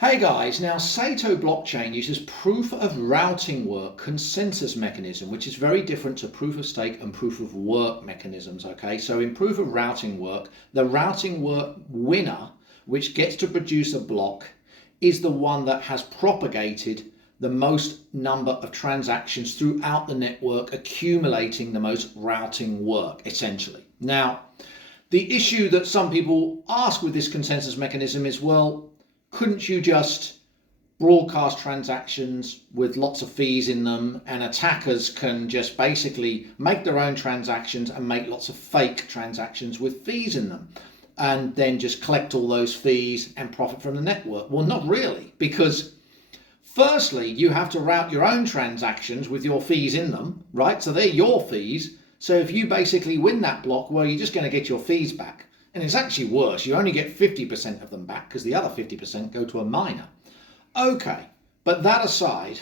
Hey guys, now Saito blockchain uses proof of routing work consensus mechanism, which is very different to proof of stake and proof of work mechanisms. Okay, so in proof of routing work, the routing work winner, which gets to produce a block, is the one that has propagated the most number of transactions throughout the network, accumulating the most routing work, essentially. Now, the issue that some people ask with this consensus mechanism is, well, couldn't you just broadcast transactions with lots of fees in them, and attackers can just basically make their own transactions and make lots of fake transactions with fees in them, and then just collect all those fees and profit from the network? Well, not really, because firstly, you have to route your own transactions with your fees in them, right? So they're your fees. So if you basically win that block, well, you're just going to get your fees back. And it's actually worse. You only get 50% of them back because the other 50% go to a miner. Okay, but that aside,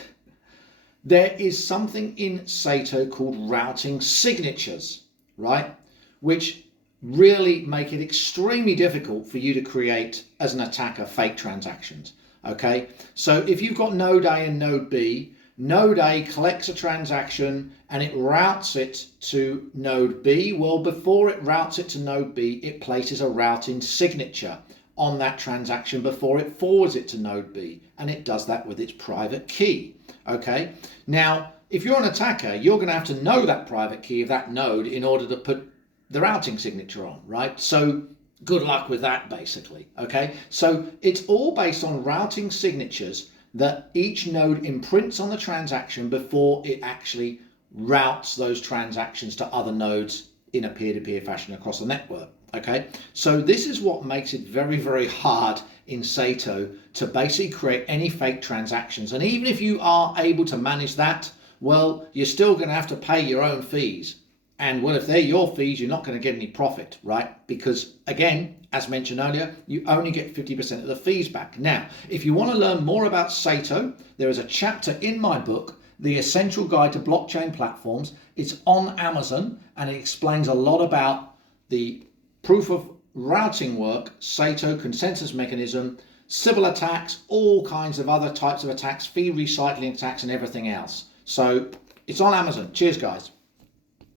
there is something in Saito called routing signatures, right? Which really make it extremely difficult for you to create, as an attacker, fake transactions. Okay, so if you've got node A and node B, node A collects a transaction and it routes it to node B. Well, before it routes it to node B, it places a routing signature on that transaction before it forwards it to node B, and it does that with its private key. Okay, now if you're an attacker, you're going to have to know that private key of that node in order to put the routing signature on, right? So good luck with that, basically. Okay, so it's all based on routing signatures that each node imprints on the transaction before it actually routes those transactions to other nodes in a peer-to-peer fashion across the network. Okay, so this is what makes it very, very hard in Saito to basically create any fake transactions. And even if you are able to manage that, well, you're still going to have to pay your own fees. And well, if they're your fees, you're not going to get any profit, right? Because again, as mentioned earlier, you only get 50% of the fees back. Now, if you want to learn more about Saito, there is a chapter in my book, The Essential Guide to Blockchain Platforms. It's on Amazon, and it explains a lot about the proof of routing work, Saito consensus mechanism, Sybil attacks, all kinds of other types of attacks, fee recycling attacks, and everything else. So it's on Amazon. Cheers, guys.